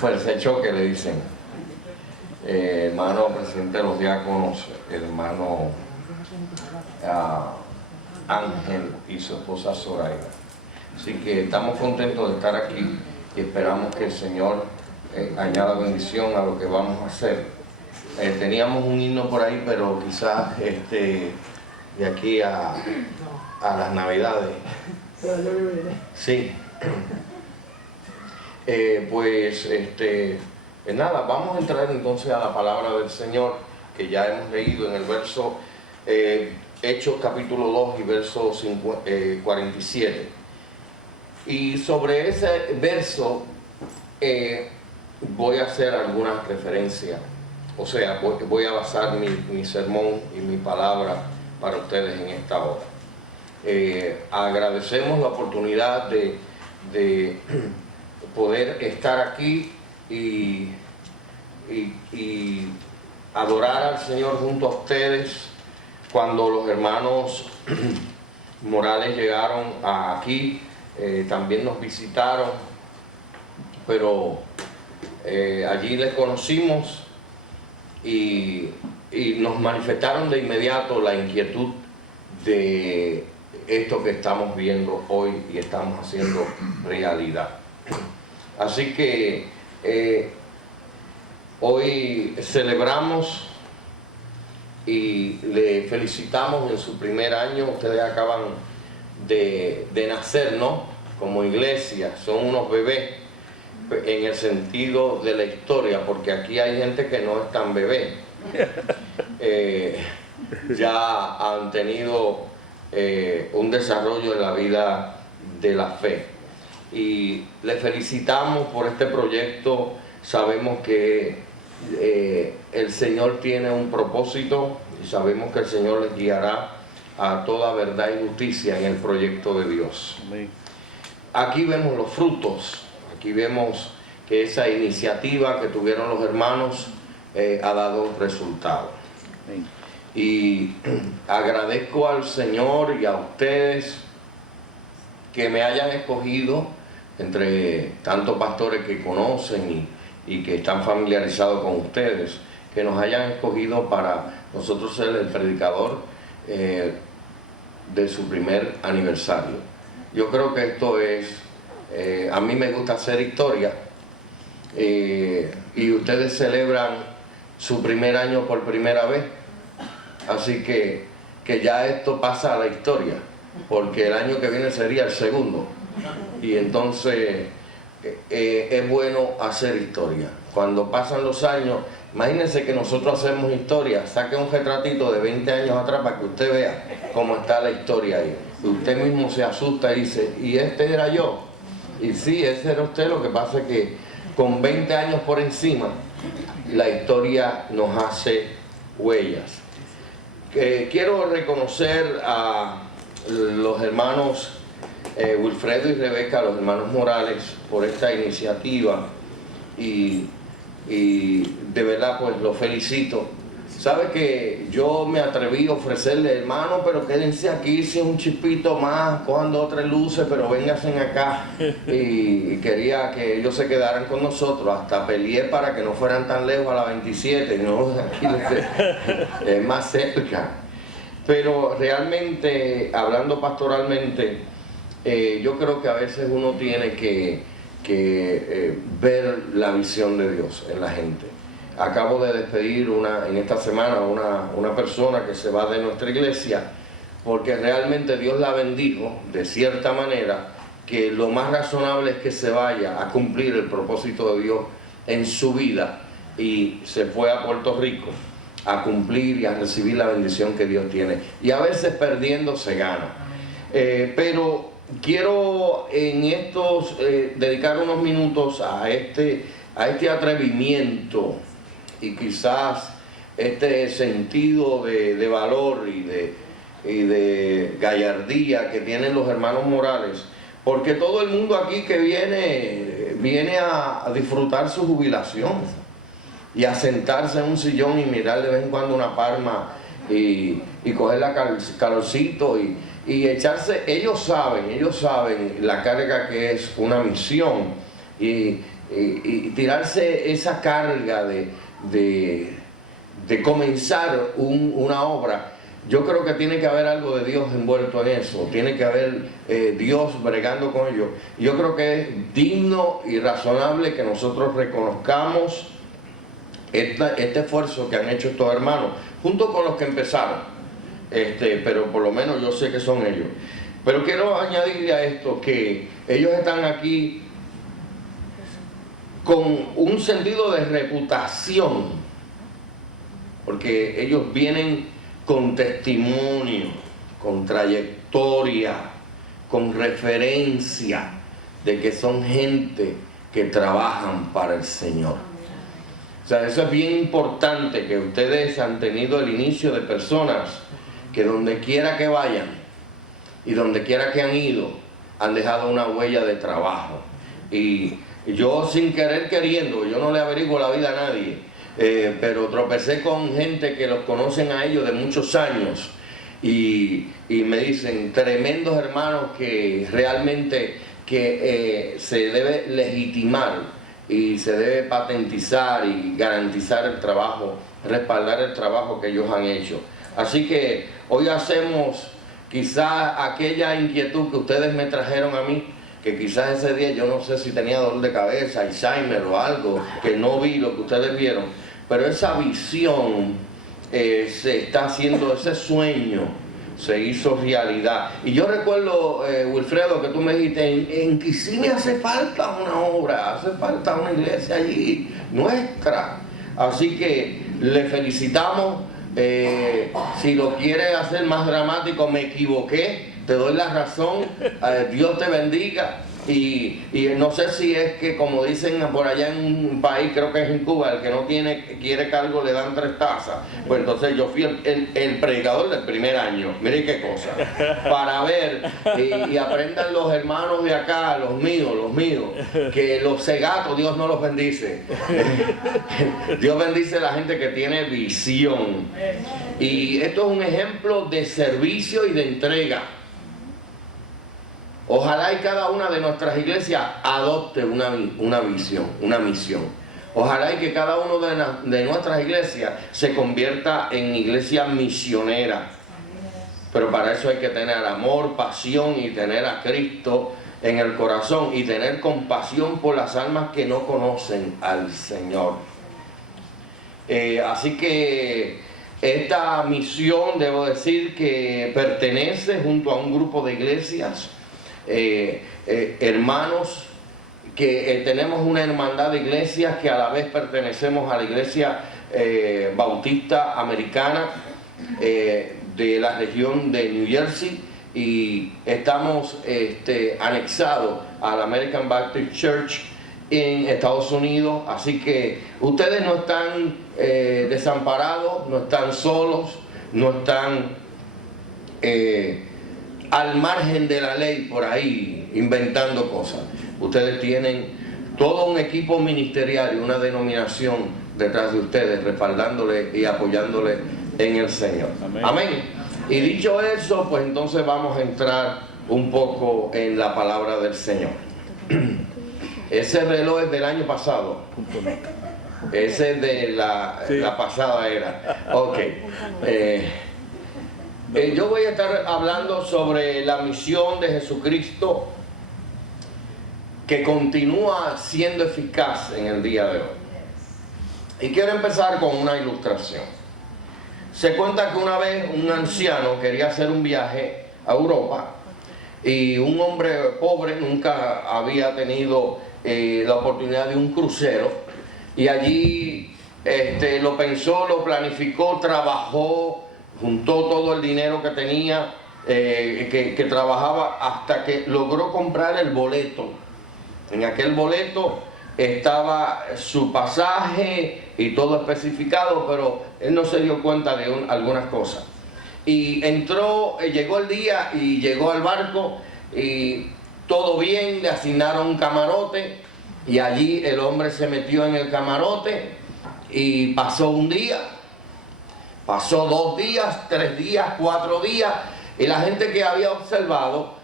fuerza de choque le dicen. Hermano presidente de los diáconos, hermano Ángel y su esposa Zoraida. Así que estamos contentos de estar aquí y esperamos que el Señor añada bendición a lo que vamos a hacer. Teníamos un himno por ahí, pero quizás de aquí a las Navidades. Sí. Pues nada, vamos a entrar entonces a la palabra del Señor, que ya hemos leído en el verso Hechos capítulo 2 y verso 47. Y sobre ese verso voy a hacer algunas referencias, o sea, voy a basar mi sermón y mi palabra para ustedes en esta hora. Agradecemos la oportunidad de poder estar aquí y adorar al Señor junto a ustedes. Cuando los hermanos Morales llegaron aquí, también nos visitaron, pero allí les conocimos y nos manifestaron de inmediato la inquietud de esto que estamos viendo hoy y estamos haciendo realidad. Así que hoy celebramos y le felicitamos en su primer año. Ustedes acaban de nacer, ¿no? Como iglesia, son unos bebés en el sentido de la historia, porque aquí hay gente que no es tan bebé. Ya han tenido un desarrollo en la vida de la fe. Y le felicitamos por este proyecto. Sabemos que el Señor tiene un propósito y sabemos que el Señor les guiará a toda verdad y justicia en el proyecto de Dios. Amén. Aquí vemos los frutos, aquí vemos que esa iniciativa que tuvieron los hermanos ha dado resultados. Amén. Y agradezco al Señor y a ustedes que me hayan escogido entre tantos pastores que conocen y que están familiarizados con ustedes, que nos hayan escogido para nosotros ser el predicador de su primer aniversario. Yo creo que esto es, a mí me gusta hacer historia, y ustedes celebran su primer año por primera vez, así que ya esto pasa a la historia, porque el año que viene sería el segundo, y entonces es bueno hacer historia. Cuando pasan los años, imagínense que nosotros hacemos historia, saque un retratito de 20 años atrás para que usted vea cómo está la historia ahí. Y usted mismo se asusta y dice, ¿y este era yo? Y sí, ese era usted. Lo que pasa es que con 20 años por encima, la historia nos hace huellas. Quiero reconocer a los hermanos Wilfredo y Rebeca, los hermanos Morales, por esta iniciativa, y de verdad pues los felicito. Sabe que yo me atreví a ofrecerle, hermano, pero quédense aquí, si un chispito más, cojan 2 o 3 luces, pero vénganse acá. Y quería que ellos se quedaran con nosotros. Hasta peleé para que no fueran tan lejos a la 27, no, aquí es más cerca. Pero realmente, hablando pastoralmente, yo creo que a veces uno tiene que ver la visión de Dios en la gente. Acabo de despedir en esta semana una persona que se va de nuestra iglesia, porque realmente Dios la bendijo de cierta manera, que lo más razonable es que se vaya a cumplir el propósito de Dios en su vida, y se fue a Puerto Rico a cumplir y a recibir la bendición que Dios tiene. Y a veces perdiendo se gana. Pero quiero en estos dedicar unos minutos a este atrevimiento y quizás este sentido de valor y de gallardía que tienen los hermanos Morales, porque todo el mundo aquí que viene a disfrutar su jubilación y a sentarse en un sillón y mirar de vez en cuando una palma y coger calorcito y echarse. Ellos saben la carga que es una misión, y y tirarse esa carga de comenzar una obra. Yo creo que tiene que haber algo de Dios envuelto en eso, tiene que haber Dios bregando con ello. Yo creo que es digno y razonable que nosotros reconozcamos este esfuerzo que han hecho estos hermanos, junto con los que empezaron, pero por lo menos yo sé que son ellos. Pero quiero añadirle a esto que ellos están aquí con un sentido de reputación, porque ellos vienen con testimonio, con trayectoria, con referencia de que son gente que trabajan para el Señor. O sea, eso es bien importante, que ustedes han tenido el inicio de personas que donde quiera que vayan y donde quiera que han ido, han dejado una huella de trabajo. Y yo, sin querer queriendo, yo no le averiguo la vida a nadie, pero tropecé con gente que los conocen a ellos de muchos años y me dicen, tremendos hermanos, que realmente se debe legitimar y se debe patentizar y garantizar el trabajo, respaldar el trabajo que ellos han hecho. Así que hoy hacemos quizás aquella inquietud que ustedes me trajeron a mí, que quizás ese día yo no sé si tenía dolor de cabeza, Alzheimer o algo, que no vi lo que ustedes vieron, pero esa visión se está haciendo, ese sueño se hizo realidad. Y yo recuerdo, Wilfredo, que tú me dijiste, en Kissimmee hace falta una obra, hace falta una iglesia allí, nuestra. Así que le felicitamos. Si lo quieres hacer más dramático, me equivoqué, te doy la razón, Dios te bendiga. Y no sé si es que, como dicen por allá en un país, creo que es en Cuba, el que no quiere cargo le dan 3 tazas. Pues entonces yo fui el predicador del primer año, miren qué cosa, para ver, y aprendan los hermanos de acá, los míos, que los cegatos Dios no los bendice. Dios bendice a la gente que tiene visión. Y esto es un ejemplo de servicio y de entrega. Ojalá y cada una de nuestras iglesias adopte una visión, una misión. Ojalá y que cada una de nuestras iglesias se convierta en iglesia misionera. Pero para eso hay que tener amor, pasión y tener a Cristo en el corazón y tener compasión por las almas que no conocen al Señor. Así que esta misión, debo decir, que pertenece junto a un grupo de iglesias, hermanos, que tenemos una hermandad de iglesias que a la vez pertenecemos a la iglesia bautista americana de la región de New Jersey, y estamos anexados a la American Baptist Church en Estados Unidos. Así que ustedes no están desamparados, no están solos, no están al margen de la ley por ahí inventando cosas. Ustedes tienen todo un equipo ministerial y una denominación detrás de ustedes, respaldándole y apoyándole en el Señor. Amén. Amén. Y dicho eso, pues entonces vamos a entrar un poco en la palabra del Señor. Ese reloj es del año pasado. Ese es de la pasada era. Ok. Yo voy a estar hablando sobre la misión de Jesucristo, que continúa siendo eficaz en el día de hoy. Y quiero empezar con una ilustración. Se cuenta que una vez un anciano quería hacer un viaje a Europa, y un hombre pobre nunca había tenido la oportunidad de un crucero, y allí lo pensó, lo planificó, trabajó, juntó todo el dinero que tenía, que trabajaba, hasta que logró comprar el boleto. En aquel boleto estaba su pasaje y todo especificado, pero él no se dio cuenta de algunas cosas. Y entró, llegó el día y llegó al barco y todo bien, le asignaron un camarote, y allí el hombre se metió en el camarote y pasó un día. Pasó 2 días, 3 días, 4 días, y la gente que había observado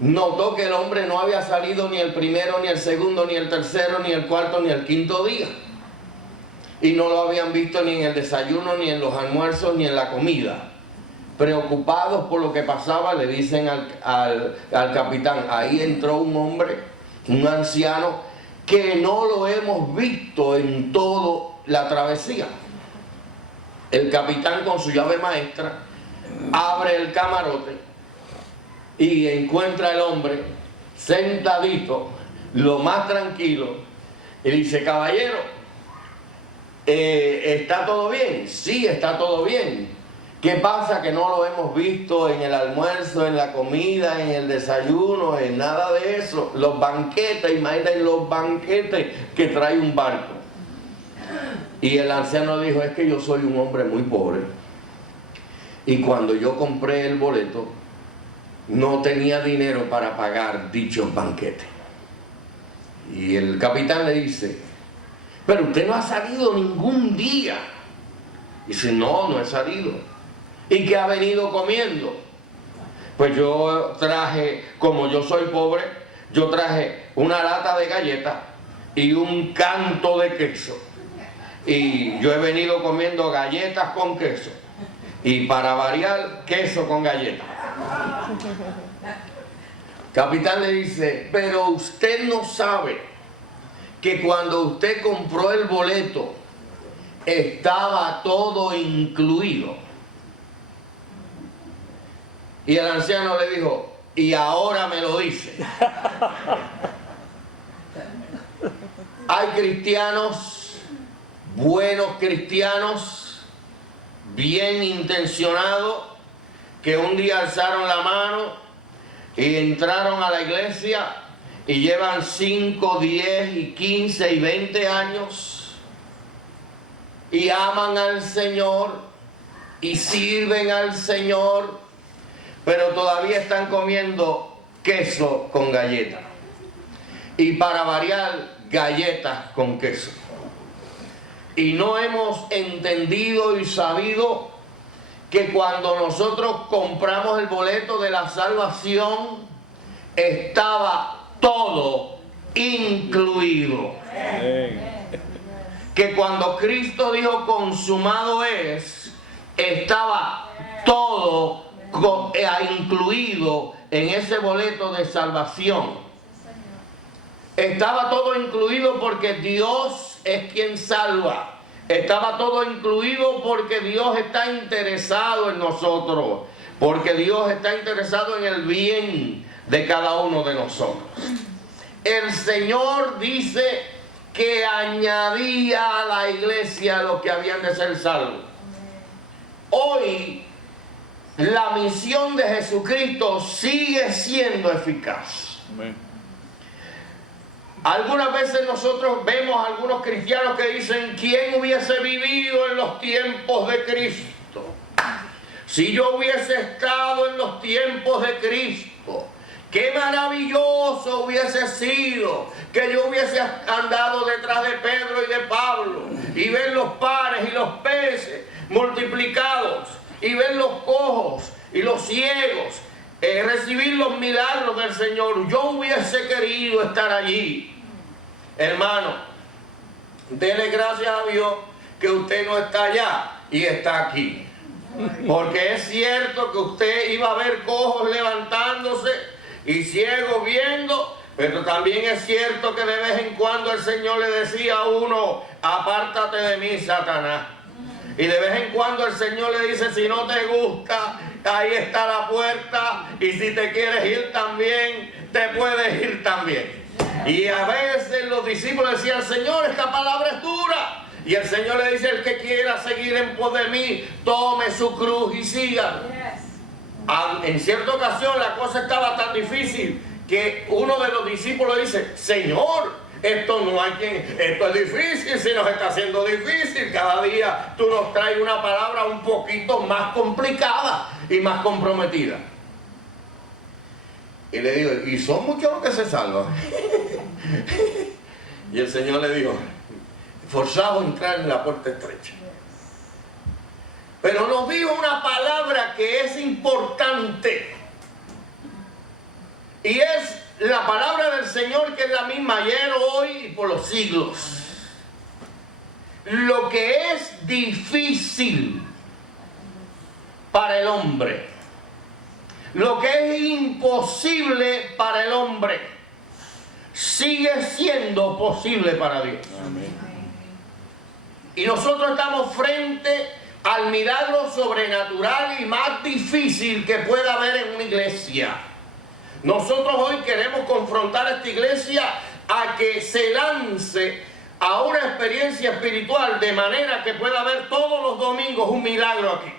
notó que el hombre no había salido ni el primero, ni el segundo, ni el tercero, ni el cuarto, ni el quinto día. Y no lo habían visto ni en el desayuno, ni en los almuerzos, ni en la comida. Preocupados por lo que pasaba, le dicen al capitán, ahí entró un hombre, un anciano, que no lo hemos visto en toda la travesía. El capitán, con su llave maestra, abre el camarote y encuentra al hombre sentadito, lo más tranquilo, y dice: caballero, ¿está todo bien? Sí, está todo bien. ¿Qué pasa? Que no lo hemos visto en el almuerzo, en la comida, en el desayuno, en nada de eso. Los banquetes, imagínate los banquetes que trae un barco. Y el anciano dijo: es que yo soy un hombre muy pobre, y cuando yo compré el boleto no tenía dinero para pagar dichos banquetes. Y el capitán le dice: pero usted no ha salido ningún día. Dice: no, no he salido. ¿Y qué ha venido comiendo? Pues yo traje, como yo soy pobre, yo traje una lata de galletas y un canto de queso. Y yo he venido comiendo galletas con queso. Y para variar, queso con galletas. Capitán le dice: pero usted no sabe que cuando usted compró el boleto estaba todo incluido. Y el anciano le dijo: y ahora me lo dice. Hay cristianos, buenos cristianos, bien intencionados, que un día alzaron la mano y entraron a la iglesia y llevan 5, 10 y 15 y 20 años y aman al Señor y sirven al Señor, pero todavía están comiendo queso con galletas. Y para variar, galletas con queso. Y no hemos entendido y sabido que cuando nosotros compramos el boleto de la salvación, estaba todo incluido. Que cuando Cristo dijo consumado es, estaba todo incluido en ese boleto de salvación. Estaba todo incluido porque Dios es quien salva. Estaba todo incluido porque Dios está interesado en nosotros, porque Dios está interesado en el bien de cada uno de nosotros. El Señor dice que añadía a la iglesia los que habían de ser salvos. Hoy la misión de Jesucristo sigue siendo eficaz. Amén. Algunas veces nosotros vemos a algunos cristianos que dicen: ¿quién hubiese vivido en los tiempos de Cristo? Si yo hubiese estado en los tiempos de Cristo, qué maravilloso hubiese sido que yo hubiese andado detrás de Pedro y de Pablo y ver los panes y los peces multiplicados y ver los cojos y los ciegos, recibir los milagros del Señor. Yo hubiese querido estar allí. Hermano, dele gracias a Dios que usted no está allá y está aquí. Porque es cierto que usted iba a ver cojos levantándose y ciegos viendo, pero también es cierto que de vez en cuando el Señor le decía a uno: apártate de mí, Satanás. Y de vez en cuando el Señor le dice: si no te gusta, ahí está la puerta, y si te quieres ir también, te puedes ir también. Y a veces los discípulos decían: Señor, esta palabra es dura. Y el Señor le dice: el que quiera seguir en pos de mí, tome su cruz y siga. En cierta ocasión la cosa estaba tan difícil que uno de los discípulos dice: Señor, esto es difícil, se nos está haciendo difícil. Cada día tú nos traes una palabra un poquito más complicada y más comprometida. Y le digo: ¿y son muchos los que se salvan? Y el Señor le dijo: forzados a entrar en la puerta estrecha. Pero nos dijo una palabra que es importante. Y es la palabra del Señor, que es la misma ayer, hoy y por los siglos. Lo que es difícil para el hombre, lo que es imposible para el hombre, sigue siendo posible para Dios. Amén. Y nosotros estamos frente al milagro sobrenatural y más difícil que pueda haber en una iglesia. Nosotros hoy queremos confrontar a esta iglesia a que se lance a una experiencia espiritual, de manera que pueda haber todos los domingos un milagro aquí.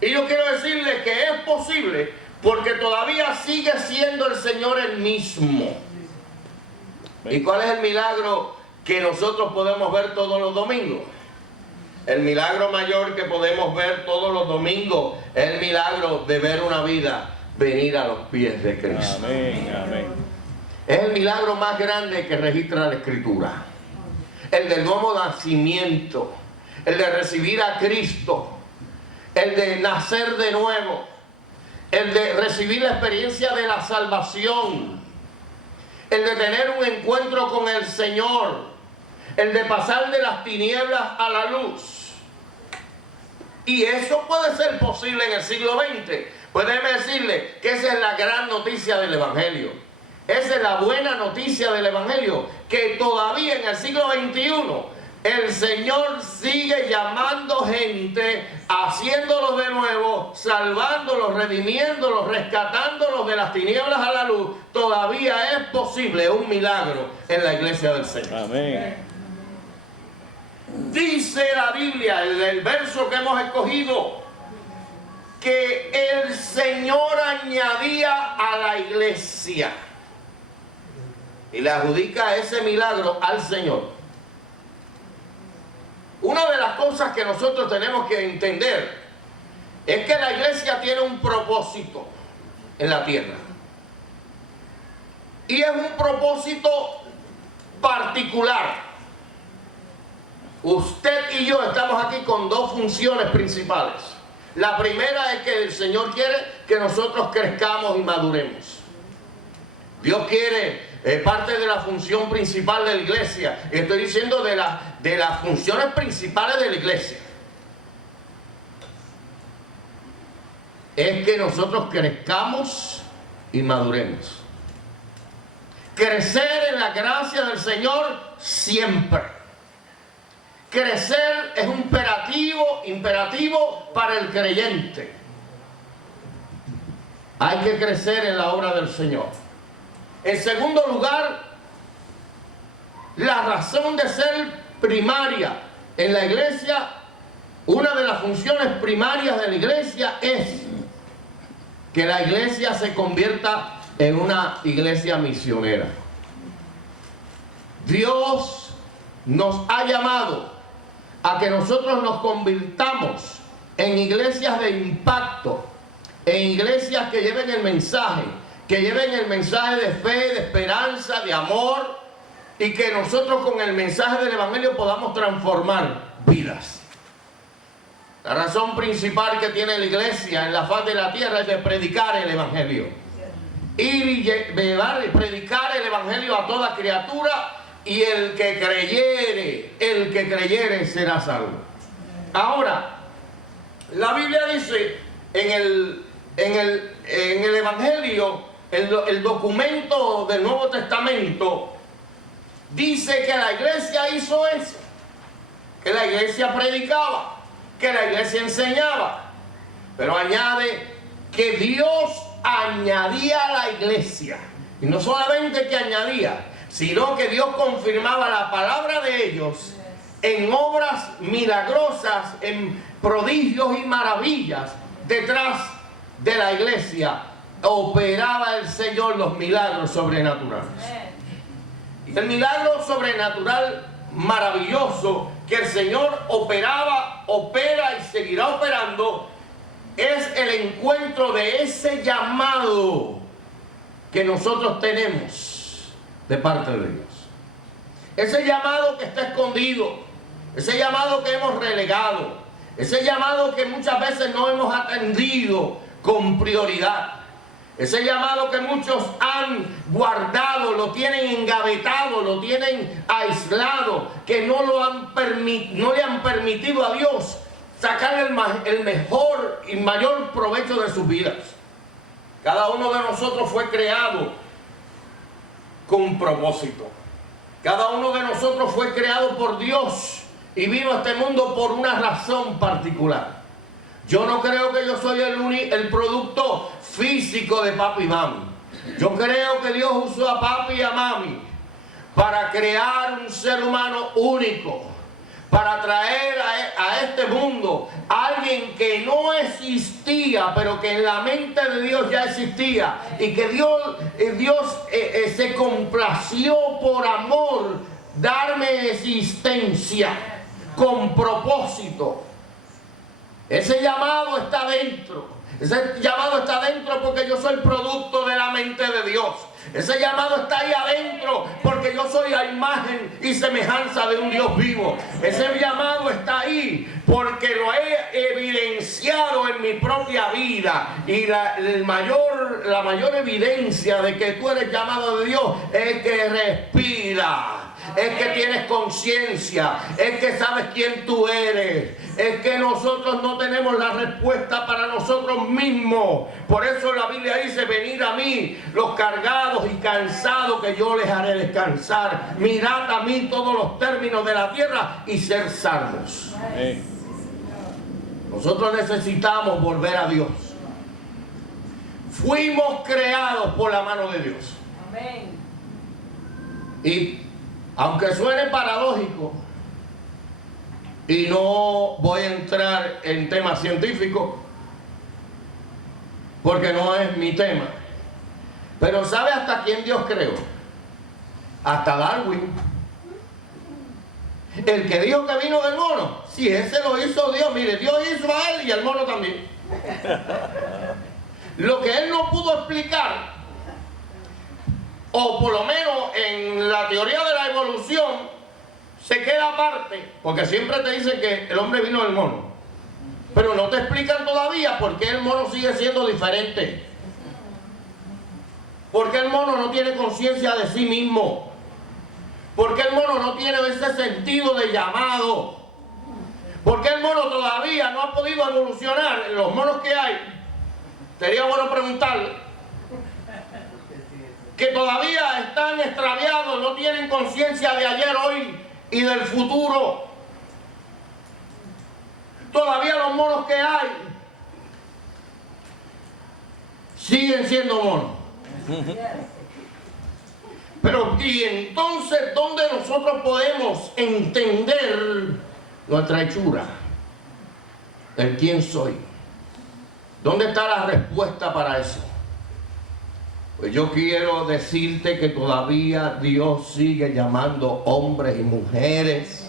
Y yo quiero decirles que es posible, porque todavía sigue siendo el Señor el mismo. ¿Y cuál es el milagro que nosotros podemos ver todos los domingos? El milagro mayor que podemos ver todos los domingos es el milagro de ver una vida venir a los pies de Cristo. Amén, amén. Es el milagro más grande que registra la Escritura. El del nuevo nacimiento, el de recibir a Cristo, el de nacer de nuevo, el de recibir la experiencia de la salvación, el de tener un encuentro con el Señor, el de pasar de las tinieblas a la luz. Y eso puede ser posible en el siglo XX. Pues déjeme decirle que esa es la gran noticia del Evangelio. Esa es la buena noticia del Evangelio, que todavía en el siglo XXI el Señor sigue llamando gente, haciéndolos de nuevo, salvándolos, redimiéndolos, rescatándolos de las tinieblas a la luz. Todavía es posible un milagro en la iglesia del Señor. Amén. Dice la Biblia, el verso que hemos escogido, que el Señor añadía a la iglesia. Y le adjudica ese milagro al Señor. Una de las cosas que nosotros tenemos que entender es que la iglesia tiene un propósito en la tierra. Y es un propósito particular. Usted y yo estamos aquí con dos funciones principales. La primera es que el Señor quiere que nosotros crezcamos y maduremos. Dios quiere, parte de la función principal de la iglesia, estoy diciendo de las funciones principales de la iglesia, es que nosotros crezcamos y maduremos. Crecer en la gracia del Señor siempre. Crecer es un imperativo para el creyente. Hay que crecer en la obra del Señor. En segundo lugar, la razón de ser primaria en la iglesia, una de las funciones primarias de la iglesia es que la iglesia se convierta en una iglesia misionera. Dios nos ha llamado a que nosotros nos convirtamos en iglesias de impacto, en iglesias que lleven el mensaje de fe, de esperanza, de amor, y que nosotros con el mensaje del Evangelio podamos transformar vidas. La razón principal que tiene la iglesia en la faz de la tierra es de predicar el Evangelio. Ir y predicar el Evangelio a toda criatura, y el que creyere será salvo. Ahora, la Biblia dice en el Evangelio, el documento del Nuevo Testamento, dice que la iglesia hizo eso, que la iglesia predicaba, que la iglesia enseñaba, pero añade que Dios añadía a la iglesia, y no solamente que añadía, sino que Dios confirmaba la palabra de ellos en obras milagrosas, en prodigios y maravillas. Detrás de la iglesia operaba el Señor los milagros sobrenaturales. Y el milagro sobrenatural maravilloso que el Señor operaba, opera y seguirá operando es el encuentro de ese llamado que nosotros tenemos de parte de Dios. Ese llamado que está escondido, ese llamado que hemos relegado, ese llamado que muchas veces no hemos atendido con prioridad, Ese llamado que muchos han guardado, lo tienen engavetado, lo tienen aislado, que no le han permitido a Dios sacar el mejor y mayor provecho de sus vidas. Cada uno de nosotros fue creado con un propósito. Cada uno de nosotros fue creado por Dios y vino a este mundo por una razón particular. Yo no creo que yo soy el producto físico de papi y mami. Yo creo que Dios usó a papi y a mami para crear un ser humano único, para traer a este mundo a alguien que no existía, pero que en la mente de Dios ya existía, y que Dios se complació por amor darme existencia con propósito. Ese llamado está dentro. Ese llamado está dentro porque yo soy producto de la mente de Dios. Ese llamado está ahí adentro porque yo soy a imagen y semejanza de un Dios vivo. Ese llamado está ahí porque lo he evidenciado en mi propia vida. Y la mayor evidencia de que tú eres llamado de Dios es que respira. Es que tienes conciencia, es que sabes quién tú eres, es que nosotros no tenemos la respuesta para nosotros mismos. Por eso la Biblia dice: venid a mí los cargados y cansados, que yo les haré descansar. Mirad a mí todos los términos de la tierra y ser salvos. Nosotros necesitamos volver a Dios. Fuimos creados por la mano de Dios. Amén. Y aunque suene paradójico, y no voy a entrar en temas científicos, porque no es mi tema, pero ¿sabe hasta quién Dios creó? Hasta Darwin. El que dijo que vino del mono, si ese lo hizo Dios, mire, Dios hizo a él y al mono también. Lo que él no pudo explicar, o por lo menos en la teoría de la evolución, se queda aparte, porque siempre te dicen que el hombre vino del mono, pero no te explican todavía por qué el mono sigue siendo diferente, por qué el mono no tiene conciencia de sí mismo, por qué el mono no tiene ese sentido de llamado, por qué el mono todavía no ha podido evolucionar. Los monos que hay, sería bueno preguntarle, que todavía están extraviados, no tienen conciencia de ayer, hoy y del futuro. Todavía los monos que hay siguen siendo monos. Pero ¿y entonces dónde nosotros podemos entender nuestra hechura? El quién soy. ¿Dónde está la respuesta para eso? Pues yo quiero decirte que todavía Dios sigue llamando hombres y mujeres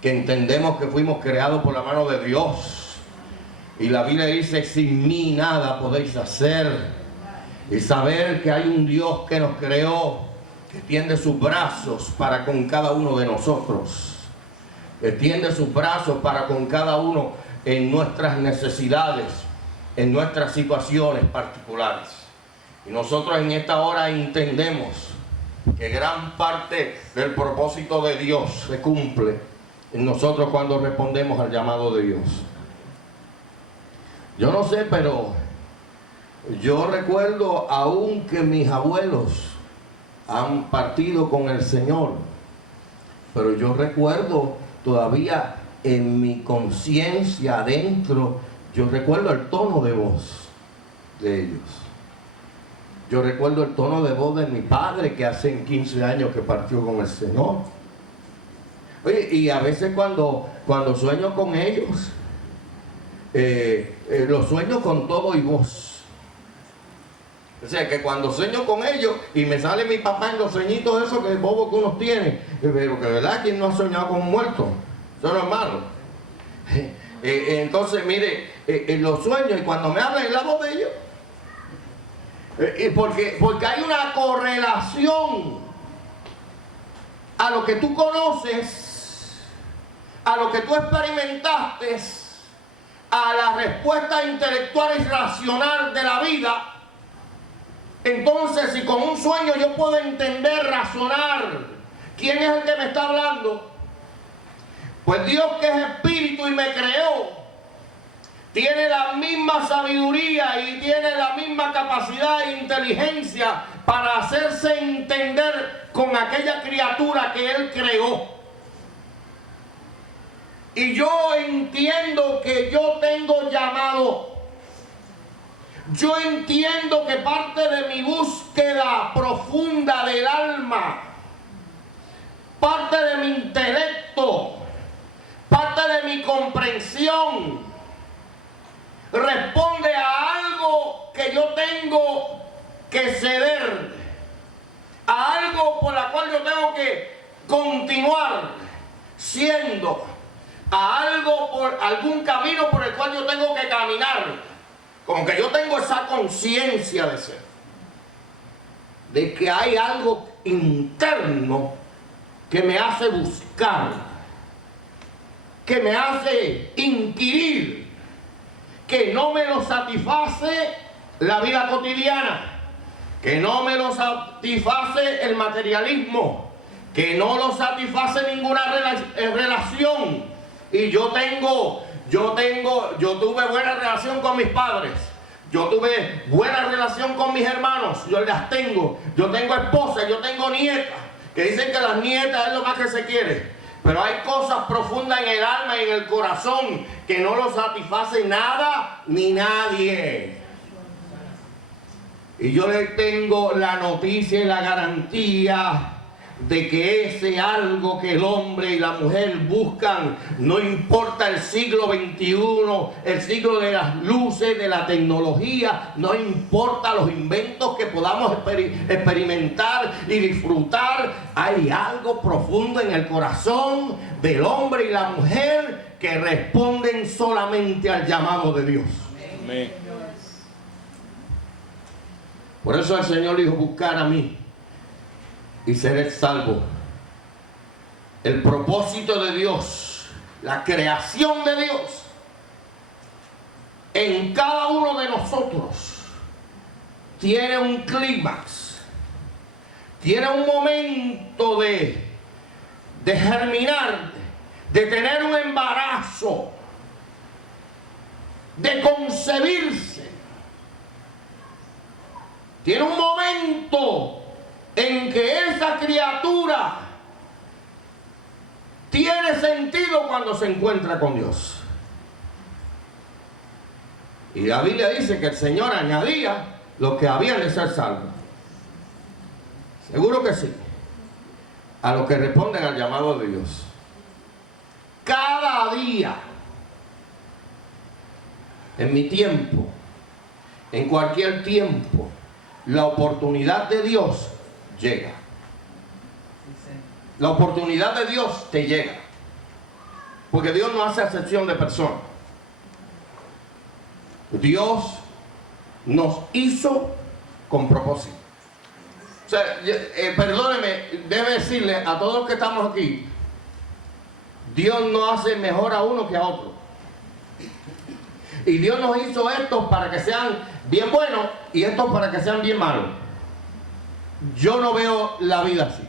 que entendemos que fuimos creados por la mano de Dios. Y la Biblia dice: sin mí nada podéis hacer. Y saber que hay un Dios que nos creó, que tiende sus brazos para con cada uno de nosotros. Que tiende sus brazos para con cada uno en nuestras necesidades, en nuestras situaciones particulares. Y nosotros en esta hora entendemos que gran parte del propósito de Dios se cumple en nosotros cuando respondemos al llamado de Dios. Yo no sé, pero yo recuerdo aún que mis abuelos han partido con el Señor, pero yo recuerdo todavía en mi conciencia adentro, yo recuerdo el tono de voz de ellos. Yo recuerdo el tono de voz de mi padre, que hace 15 años que partió con el Señor. Oye, y a veces cuando sueño con ellos, los sueño con todo y voz. O sea, que cuando sueño con ellos y me sale mi papá en los sueñitos esos que bobos que uno tiene, pero que de verdad, ¿quién no ha soñado con un muerto? Eso no es malo. Entonces, mire, los sueños, y cuando me hablan en la voz de ellos, porque hay una correlación a lo que tú conoces, a lo que tú experimentaste, a la respuesta intelectual y racional de la vida, Entonces, si con un sueño yo puedo entender, razonar, ¿quién es el que me está hablando? Pues Dios, que es espíritu y me creó, tiene la misma sabiduría y tiene la misma capacidad e inteligencia para hacerse entender con aquella criatura que Él creó. Y yo entiendo que yo tengo llamado. Yo entiendo que parte de mi búsqueda profunda del alma, parte de mi intelecto, parte de mi comprensión, responde a algo que yo tengo que ceder, a algo por la cual yo tengo que continuar siendo, a algo por algún camino por el cual yo tengo que caminar. Como que yo tengo esa conciencia de ser, de que hay algo interno que me hace buscar, que me hace inquirir, que no me lo satisface la vida cotidiana, que no me lo satisface el materialismo, que no lo satisface ninguna relación. Y yo tuve buena relación con mis padres, yo tuve buena relación con mis hermanos, yo las tengo, yo tengo esposa, yo tengo nietas, que dicen que las nietas es lo más que se quiere, pero hay cosas profundas en el alma y en el corazón que no lo satisface nada ni nadie. Y yo le tengo la noticia y la garantía de que ese algo que el hombre y la mujer buscan, no importa el siglo XXI, el siglo de las luces, de la tecnología, no importa los inventos que podamos experimentar y disfrutar, hay algo profundo en el corazón del hombre y la mujer que responden solamente al llamado de Dios. Amén. Por eso el Señor dijo: buscar a mí y seré salvo. El propósito de Dios, la creación de Dios en cada uno de nosotros tiene un clímax, tiene un momento de germinar, de tener un embarazo, de concebirse. Tiene un momento en que esa criatura tiene sentido cuando se encuentra con Dios. Y la Biblia dice que el Señor añadía los que habían de ser salvos. Seguro que sí. A los que responden al llamado de Dios. Cada día, en mi tiempo, en cualquier tiempo, la oportunidad de Dios llega. La oportunidad de Dios te llega. Porque Dios no hace acepción de personas. Dios nos hizo con propósito. O sea, perdóneme, debe decirle a todos los que estamos aquí, Dios no hace mejor a uno que a otro. Y Dios nos hizo estos para que sean bien buenos y estos para que sean bien malos. Yo no veo la vida así.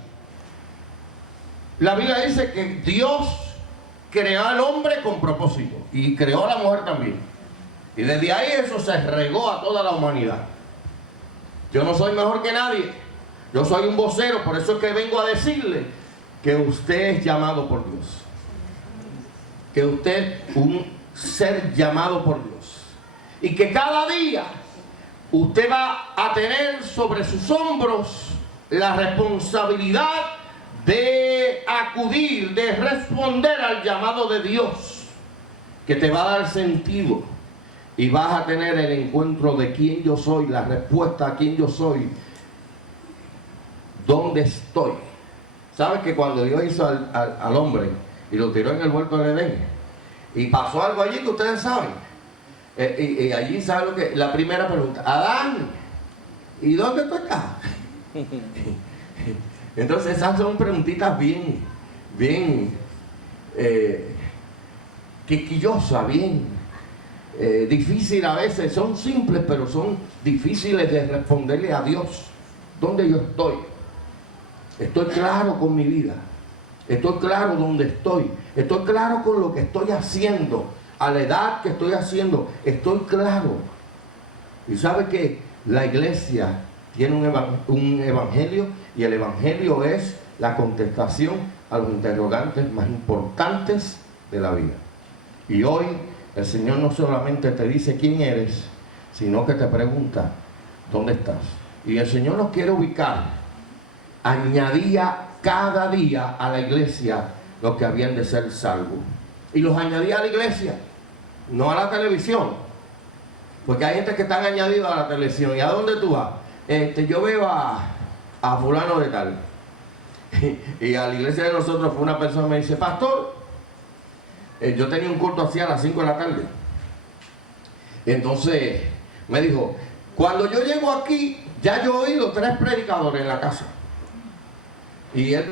La Biblia dice que Dios creó al hombre con propósito y creó a la mujer también. Y desde ahí eso se regó a toda la humanidad. Yo no soy mejor que nadie. Yo soy un vocero, por eso es que vengo a decirle que usted es llamado por Dios. Que usted es un ser llamado por Dios. Y que cada día usted va a tener sobre sus hombros la responsabilidad de acudir, de responder al llamado de Dios, que te va a dar sentido y vas a tener el encuentro de quién yo soy, la respuesta a quién yo soy, dónde estoy. ¿Sabes que cuando Dios hizo al hombre y lo tiró en el huerto del Edén y pasó algo allí que ustedes saben? Y allí saben lo que, la primera pregunta: Adán, ¿y dónde tú estás? Entonces esas son preguntitas bien quisquillosas, bien difícil a veces, son simples, pero son difíciles de responderle a Dios. ¿Dónde yo estoy? Estoy claro con mi vida. Estoy claro dónde estoy. Estoy claro con lo que estoy haciendo. A la edad que estoy haciendo, estoy claro. Y sabe que la iglesia tiene un evangelio, y el evangelio es la contestación a los interrogantes más importantes de la vida. Y hoy el Señor no solamente te dice quién eres, sino que te pregunta dónde estás. Y el Señor nos quiere ubicar. Añadía cada día a la iglesia los que habían de ser salvos. Y los añadía a la iglesia, no a la televisión. Porque hay gente que están añadidos a la televisión. ¿Y a dónde tú vas? Yo veo a fulano de tal. Y a la iglesia de nosotros fue una persona que me dice: pastor, yo tenía un culto así a las 5 de la tarde. Entonces me dijo: cuando yo llego aquí, ya yo he oído 3 predicadores en la casa. Y él